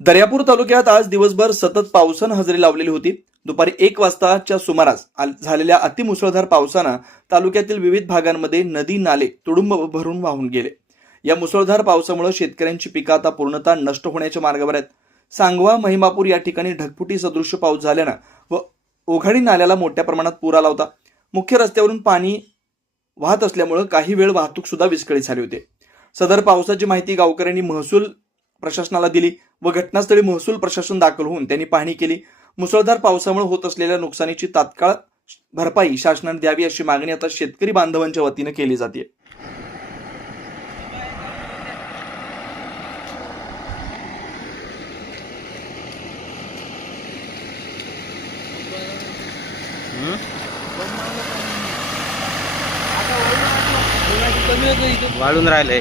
दर्यापूर तालुक्यात आज दिवसभर सतत पावसानं हजेरी लावलेली होती. दुपारी एक वाजताच्या सुमारास झालेल्या अतिमुसळधार पावसानं तालुक्यातील विविध भागांमध्ये नदी नाले तुडुंब भरून वाहून गेले. या मुसळधार पावसामुळे शेतकऱ्यांची पिकं आता पूर्णतः नष्ट होण्याच्या मार्गावर आहेत. सांगवा महिमापूर या ठिकाणी ढगफुटी सदृश्य पाऊस झाल्यानं व ओघाडी नाल्याला मोठ्या प्रमाणात पूर आला होता मुख्य रस्त्यावरून पाणी वाहत असल्यामुळे काही वेळ वाहतूक सुद्धा विस्कळीत झाली होती. सदर पावसाची माहिती गावकऱ्यांनी महसूल प्रशासनाला दिली. व घटनास्थळी महसूल प्रशासन दाखल होऊन त्यांनी पाहणी केली. मुसळधार पावसामुळे होत असलेल्या नुकसानीची तात्काळ भरपाई शासनाने द्यावी अशी मागणी आता शेतकरी बांधवांच्या वतीने केली जाते. वाढून राहिलंय.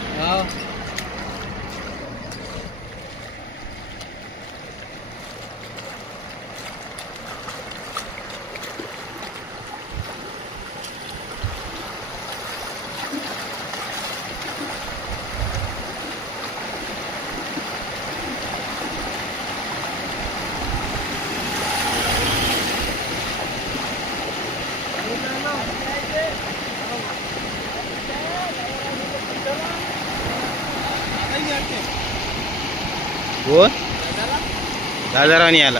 कोण? राणी आला.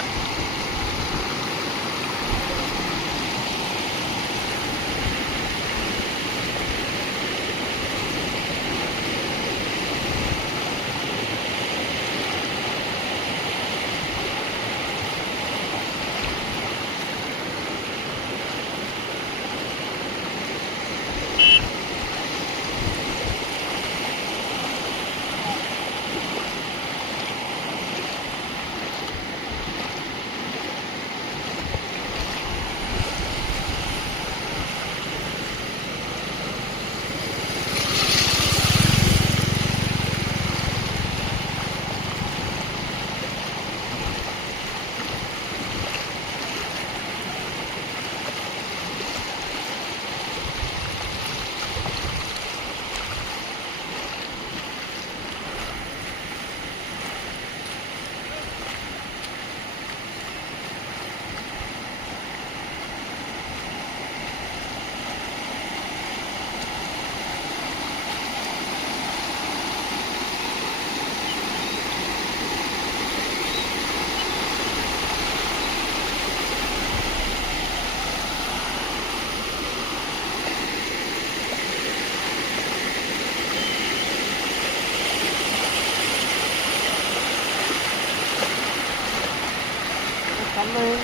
你。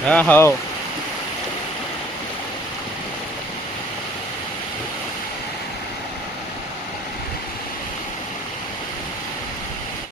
大家好。